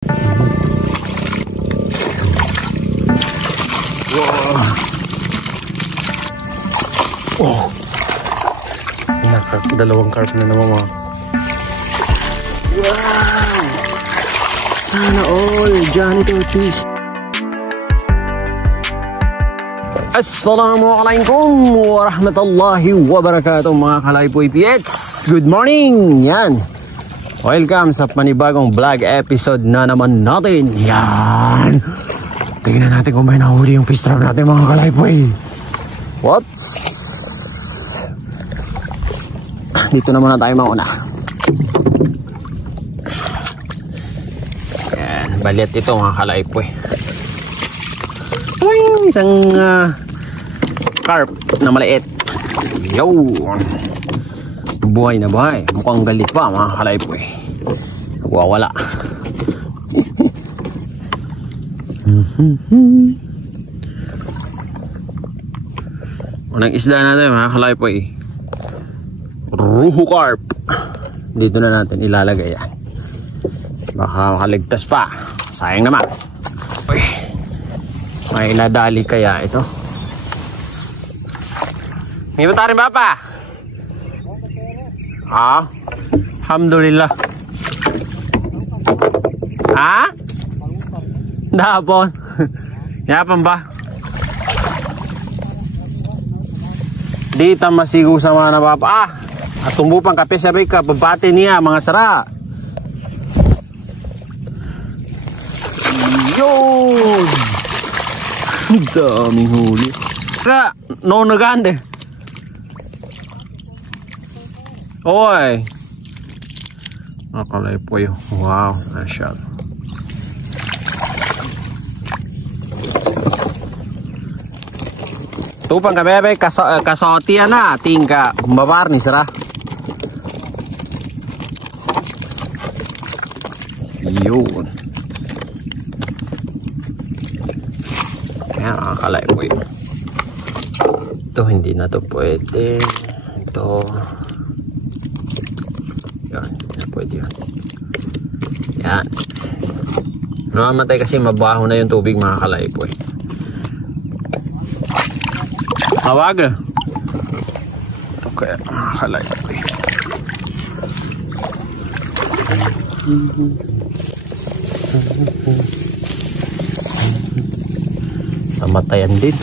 Wow. Dalawang carp na naman mga. Wow! Sana all janitor twist. Assalamualaikum warahmatullahi wabarakatuh mga Kalaypoy Piets. Good morning! Yan. Welcome sa panibagong vlog episode na naman natin. Yan. Tingnan natin kung may nahuli yung fish trap natin mga Kalaypoy. What? Dito naman na tayo mauna. Yan. Balit ito mga Kalaypoy. Isang carp na maliit. Yo! Buhay na buhay. Mukhang galit pa mga Kalaypoy. Wawala. Unang isda natin mga Kalaypoy. Ruhu carp. Dito na natin ilalagay yan. Baka makaligtas pa. Sayang naman. Uy. May nadali kaya ito? May matarin ba pa? Ah, alhamdulillah. Ha? Dapon. Yapan ba? Dito masigo sa mga nababa. Ah, at tumbupang kape sa Rika. Babati niya mga sara. Yun! Daming huli. Kaya, no nagande. Oy. Kalaypoy. Wow, nasyal. Tupang ka bebe, kasotiya na. Tingka, babar ni sira. Yun. Kaya Kalaypoy. Ito hindi na to pwede. Ito. Yan, hindi pwede yan. Yan. Namamatay kasi mabaho na yung tubig mga Kalaypoy. Tawag. Ito kaya mga Kalaypoy. Namatayan din.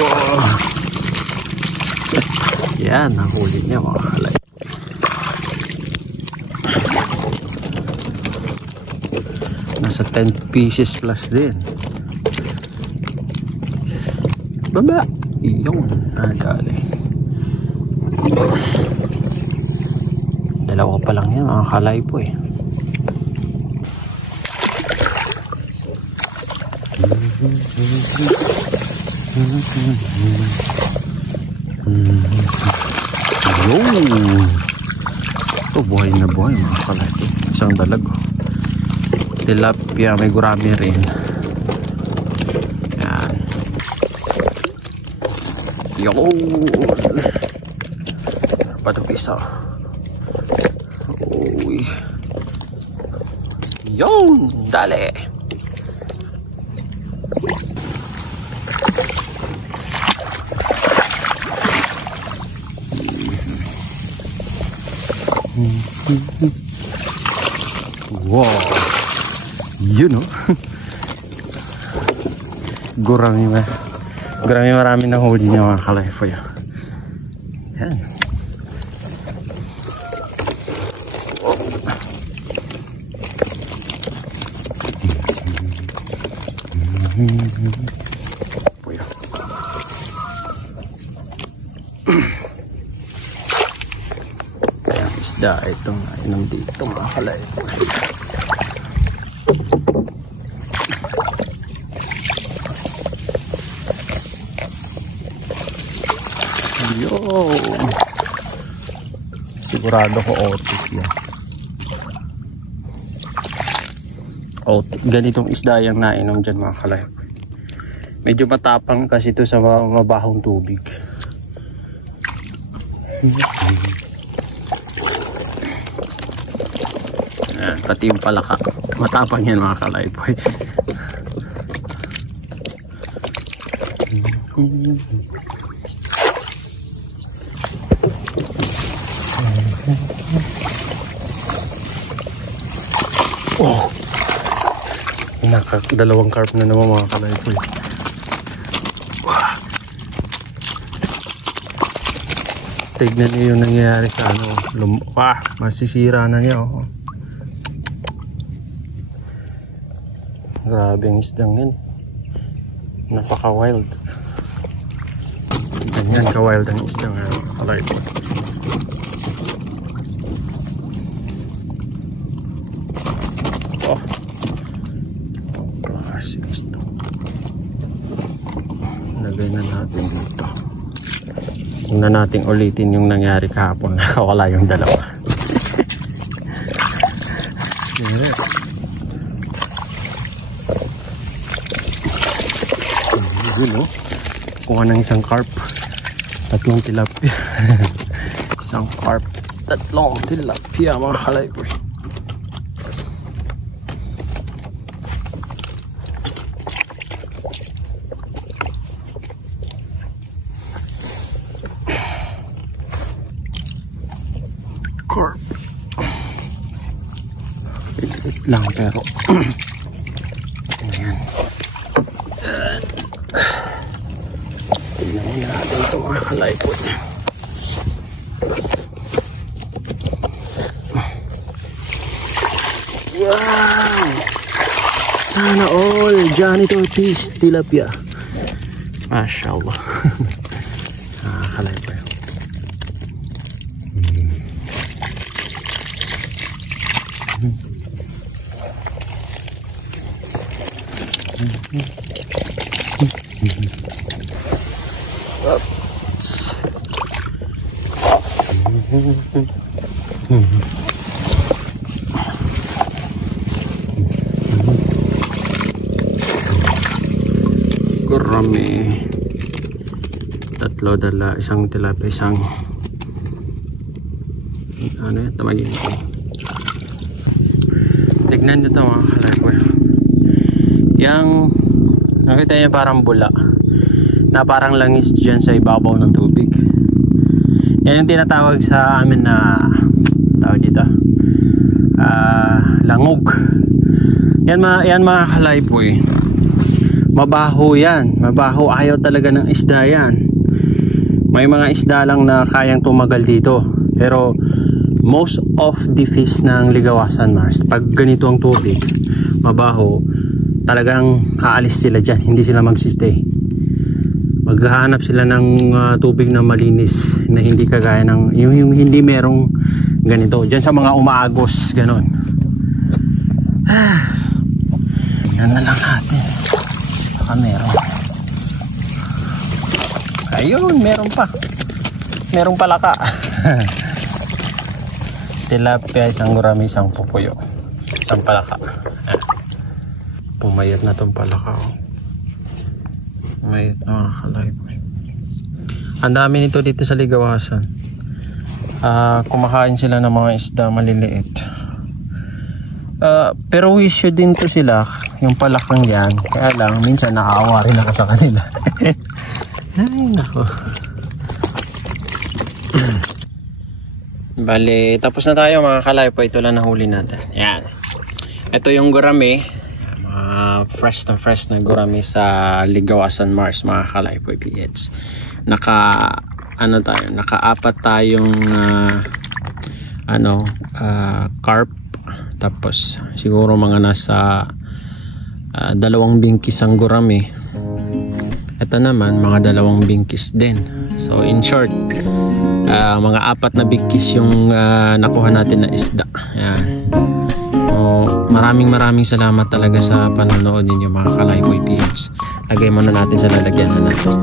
Wow. Yan, nahuli niya mga Kalaypoy. Nasa 10 pieces plus din. Baba. Yung nadali. Dalawa pa lang yan mga Kalaypoy. Ito buhay na buhay mga Kalaypoy. Isang dalag. Tilapia, may gurami rin. Yan. Yun. Patok isa. Uy. Yun. Dali. Wow. Yun oh. Gurami marami na huli niya mga Kalaypoy. Yan. Kaya isda itong nainom dito mga Kalaypoy. Yo, sigurado ko otis yan. Ganitong isda yung nainom dyan mga Kalaypoy. Medyo matapang kasi ito sa mabahong tubig. Pati yung palaka Matapang yan mga kalaypoy. Oh, dalawang carp na naman mga kalaypoy. Tignan niyo yung nangyayari sa ano. Masisira na niya. Oh. Grabe ang isdang yan. Napaka-wild. Ganyan ka-wild ang isdang kalaypoy. Oh. Klaseng isdang. Lagay na natin dito. Huwag na natin ulitin yung nangyari kahapon. Nakawala yung dalawa. Yun, kuha ng isang carp, tatlong tilapia. Isang carp, tatlong tilapia mga kalaypoy. Carp it lang pero ayan. Tignan mo natin ito mga kalaypoy. Wow! Sana all Johnny Tortis tilapia. Mashallah. Kalaypoy. Gurami. Tatlo dala, isang tilapia, isang ano yan, tamagin ko. Tignan nyo ito mga kalaypoy. Yang nakita niya parang bula na parang langis dyan sa ibabaw ng tubig. Yan yung tinatawag sa amin na tawag dito langog. Yan mga kalaypoy, mabaho yan, mabaho, ayaw talaga ng isda yan. May mga isda lang na kayang tumagal dito, pero most of the fish ng Ligawasan Mars, pag ganito ang tubig mabaho, talagang aalis sila dyan, hindi sila magsistay. Maghahanap sila ng tubig na malinis, na hindi kagaya ng yung hindi merong ganito dyan sa mga umaagos ganon. Yan na lang natin, baka meron. Ayun, meron palaka. Tilapia, isang gurami, isang pupuyo, isang palaka. Pumayat na tong palaka. Pumayat na mga kalaypoy. Ang dami nito dito sa Ligawasan. Kumakain sila ng mga isda maliliit. Pero issue din to sila, yung palakang yan. Kaya lang, minsan nakaawa rin ako sa kanila. Ay, nako. Bale, tapos na tayo mga kalaypoy. Ito lang nahuli natin. Yan. Ito yung gurami. Fresh na gurami sa Ligawasan Mars mga kalaypoy PH. Naka-apat tayong carp. Tapos siguro mga nasa 2 bingkis ang gurami. Ito naman mga 2 bingkis din. So in short, mga 4 na bingkis yung nakuha natin na isda. Yan. Maraming salamat talaga sa panonood ninyo mga kalaypoy PH. Lagay muna natin sa lalagyan na natin.